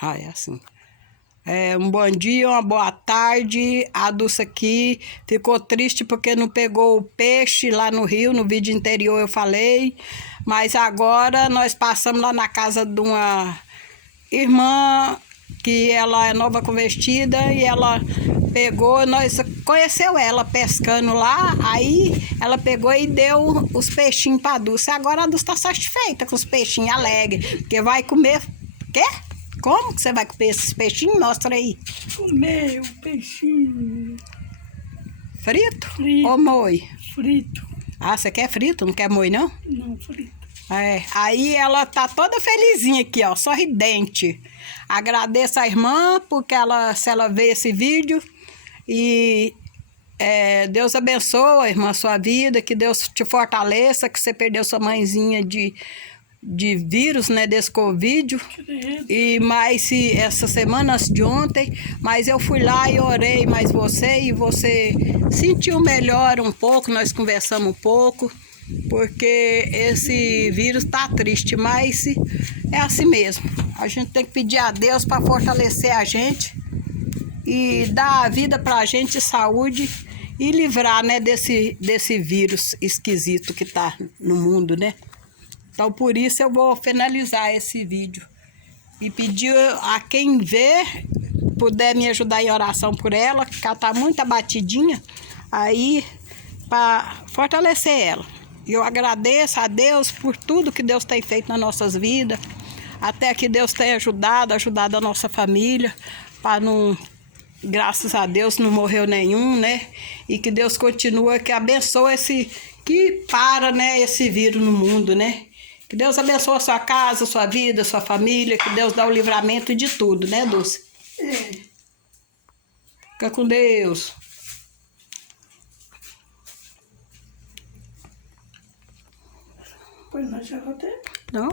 Ah, é assim. Um bom dia, uma boa tarde. A Dulce aqui ficou triste porque não pegou o peixe lá no rio. No vídeo anterior eu falei. Mas agora nós passamos lá na casa de uma irmã que ela é nova convertida e ela pegou, nós conheceu ela pescando lá, aí ela pegou e deu os peixinhos para a Dulce. Agora a Dulce está satisfeita com os peixinhos, alegre, porque vai comer. Quê? Como que você vai comer esses peixinhos? Mostra aí. Comer o peixinho. Frito? Frito. Ou moe? Frito. Ah, você quer frito? Não quer moe, não? Não, frito. Aí ela tá toda felizinha aqui, ó, sorridente. Agradeço a irmã porque se ela vê esse vídeo e Deus abençoe, irmã, a sua vida, que Deus te fortaleça, que você perdeu sua mãezinha de vírus, né, desse Covid. E mais essa semana, antes de ontem, mas eu fui lá e orei mais você e você sentiu melhor um pouco, nós conversamos um pouco, porque esse vírus tá triste, mas é assim mesmo. A gente tem que pedir a Deus para fortalecer a gente e dar a vida pra gente, saúde e livrar, né, desse vírus esquisito que tá no mundo, né? Então, por isso eu vou finalizar esse vídeo e pedir a quem vê, puder me ajudar em oração por ela, que ela tá muito abatidinha, aí, para fortalecer ela. E eu agradeço a Deus por tudo que Deus tem feito nas nossas vidas, até que Deus tenha ajudado a nossa família, para não, graças a Deus, não morreu nenhum, né? E que Deus continua, que abençoe que para, né, esse vírus no mundo, né? Que Deus abençoe a sua casa, a sua vida, a sua família, que Deus dá o livramento de tudo, né, Dulce? Fica com Deus. Pois nós já até. Não,